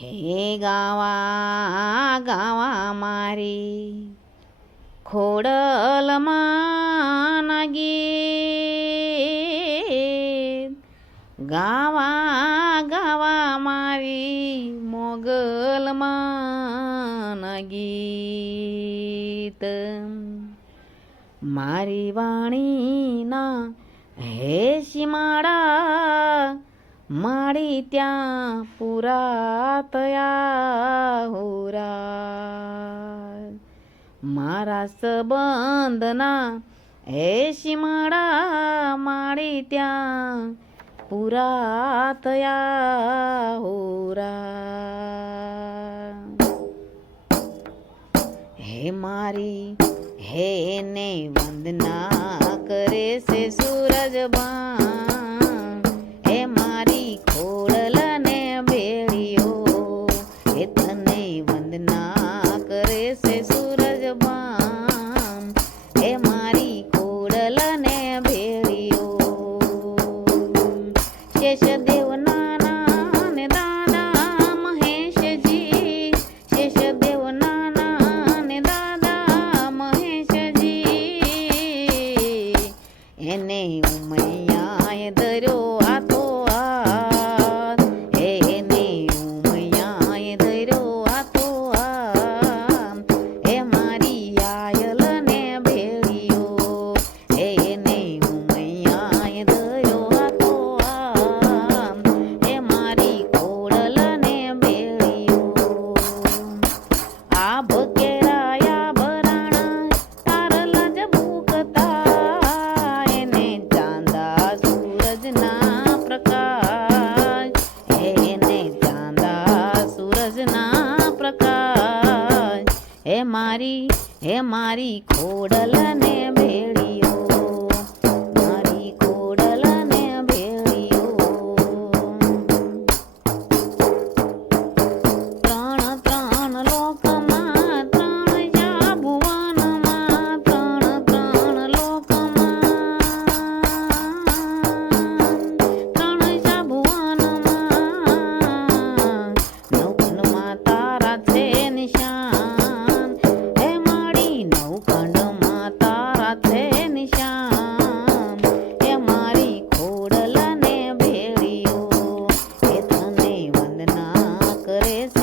હે ગાવા ગાવા મારી ખોડલમાં ના ગીત, ગાવા ગાવા મારી મોગલમાં ના ગીત. મારી વાણીના હે સીમાડા માડી ત્યાં પૂરા થયા હોરા. મારા સંબંધના હે સીમાડા માડી ત્યાં પૂરા થયા હોરા. હે મારી હે ને વંદના કરે છે સૂરજબાન, હે મારી ખોડલને ભેળીઓ, હે તને વંદના કરે છે સૂરજબાન, હે મારી ખોડલને ભેળીઓ. શેષદેવ નાના ને દાદા મહેશજી, શેષદેવ નાના ને દાદા મહેશજી, એને ઉમૈયાએ ધર્યો આતો હાથ, એને ઉમૈયાએ ધર્યો આતો હાથ, હે મારી આયલને ભેળીઓ, એને ઉમૈયાએ ધર્યો આતો હાથ, હે મારી ખોડલને ભેળીઓ. આ ભકેરાયા ભરાણા તારલા જ ભૂખતા, એને ચાંદા સૂરજના પ્રકાશ, એને ચાંદા સૂરજના પ્રકાશ, હે મારી ખોડલને ભેળીઓ, મારી ખોડલને ભેળીઓ. ત્રણ ત્રણ લોકમાં ત્રણ જા ભુવનમાં, ત્રણ ત્રણ લોકમાં ત્રણ જા ભુવનમાં, નવખંડમાં તારા છે નિશાન, હે મારી નવખંડમાં તારા છે નિશાન, હે મારી ખોડલને ભેળીઓ, હે તને વંદના કરે છે